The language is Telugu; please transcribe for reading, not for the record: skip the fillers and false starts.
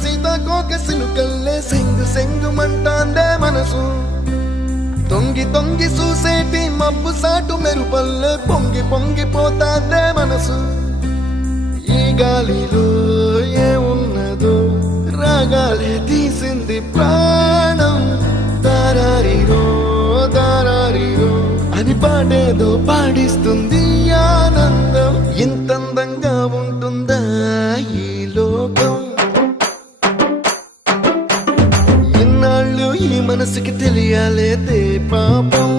సీతాకోక సిలుకల్లే సెంగు సెంగు మంటాందే మనసు తొంగి తొంగి చూసేటి మబ్బు సాటు మెరుపల్లే పొంగి పొంగిపోతాందే మనసు ఈ గాలిలో ఏమున్నదో రాగాలే తీసింది ప్రాణం దారారిరో దారారిరో అని పాడేదో పాడిస్తుంది ఆనందం ఇంతందంగా ఉంటుందా ఈ లోకం ఇన్నాళ్ళు ఈ మనసుకి తెలియాలేదే పాపం